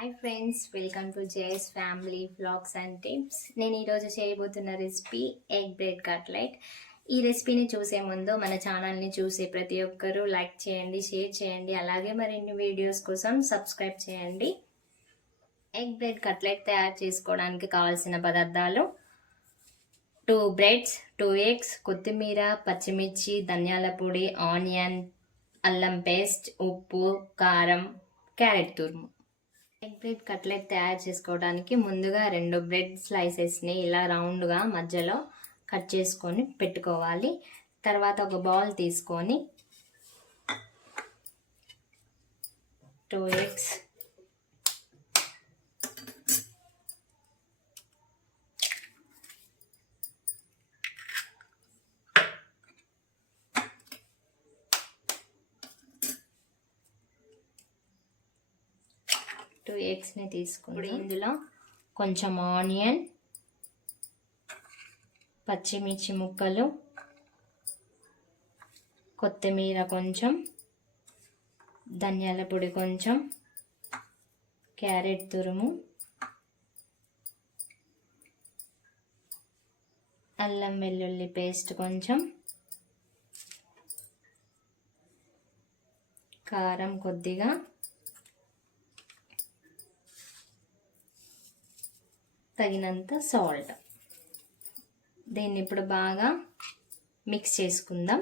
Hi friends, welcome to JS family vlogs and tips. నేను ఈరోజు చేయబోతున్న రెసిపీ ఎగ్ బ్రెడ్ కట్లెట్. ఈ రెసిపీని చూసే ముందు మన ఛానల్ని చూసే ప్రతి ఒక్కరూ లైక్ చేయండి, షేర్ చేయండి, అలాగే మరిన్ని వీడియోస్ కోసం సబ్స్క్రైబ్ చేయండి. ఎగ్ బ్రెడ్ కట్లెట్ తయారు చేసుకోవడానికి కావాల్సిన పదార్థాలు: 2 బ్రెడ్స్, 2 ఎగ్స్, కొత్తిమీర, పచ్చిమిర్చి, ధనియాల పొడి, ఆనియన్, అల్లం పేస్ట్, ఉప్పు, కారం, క్యారెట్ తురుము. ఎగ్ బ్రెడ్ కట్లెట్ తయారు చేసుకోవడానికి ముందుగా 2 బ్రెడ్ స్లైసెస్ని ఇలా రౌండ్గా మధ్యలో కట్ చేసుకొని పెట్టుకోవాలి. తర్వాత ఒక బౌల్ తీసుకొని 2 ఎగ్స్, ఎగ్స్ని తీసుకుని ఇందులో కొంచెం ఆనియన్, పచ్చిమిర్చి ముక్కలు, కొత్తిమీర కొంచెం, ధనియాల పొడి కొంచెం, క్యారెట్ తురుము, అల్లం వెల్లుల్లి పేస్ట్ కొంచెం, కారం కొద్దిగా, తగినంత సాల్ట్. దీన్ని ఇప్పుడు బాగా మిక్స్ చేసుకుందాం.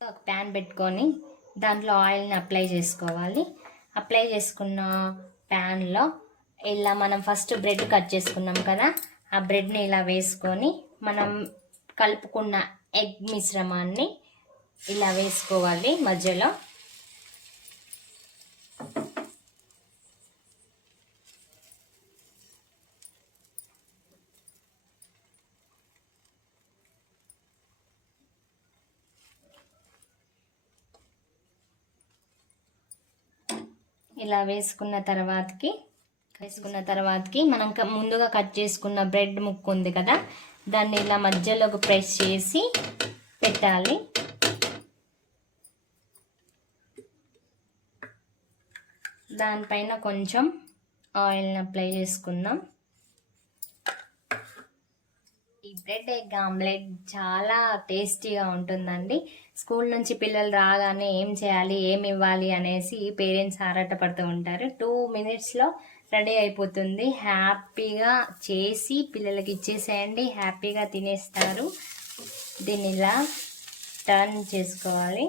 ఒక ప్యాన్ పెట్టుకొని దాంట్లో ఆయిల్ని అప్లై చేసుకోవాలి. అప్లై చేసుకున్న ప్యాన్లో ఇలా మనం ఫస్ట్ బ్రెడ్ కట్ చేసుకున్నాం కదా, ఆ బ్రెడ్ని ఇలా వేసుకొని మనం కలుపుకున్న ఎగ్ మిశ్రమాన్ని ఇలా వేసుకోవాలి మధ్యలో. ఇలా వేసుకున్న తర్వాతకి మనం ముందుగా కట్ చేసుకున్న బ్రెడ్ ముక్క ఉంది కదా, దాన్ని ఇలా మధ్యలోకి ప్రెస్ చేసి పెట్టాలి. దానిపైన కొంచెం ఆయిల్ని అప్లై చేసుకుందాం. ఈ బ్రెడ్ ఎగ్ ఆమ్లెట్ చాలా టేస్టీగా ఉంటుందండి. స్కూల్ నుంచి పిల్లలు రాగానే ఏం చేయాలి, ఏమి ఇవ్వాలి అనేసి పేరెంట్స్ ఆరాటపడుతూ ఉంటారు. 2 మినిట్స్లో రెడీ అయిపోతుంది. హ్యాపీగా చేసి పిల్లలకి ఇచ్చేసేయండి, హ్యాపీగా తినేస్తారు. దీన్ని ఇలా టర్న్ చేసుకోవాలి.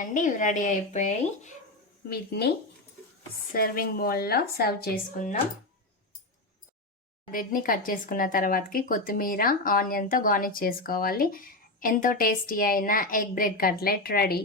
అండి, ఇవి రెడీ అయిపోయాయి. వీటిని సర్వింగ్ బౌల్లో సర్వ్ చేసుకుందాం. బ్రెడ్ని కట్ చేసుకున్న తర్వాతకి కొత్తిమీర, ఆనియన్తో గార్నిష్ చేసుకోవాలి. ఎంతో టేస్టీ అయిన ఎగ్ బ్రెడ్ కట్లెట్ రెడీ.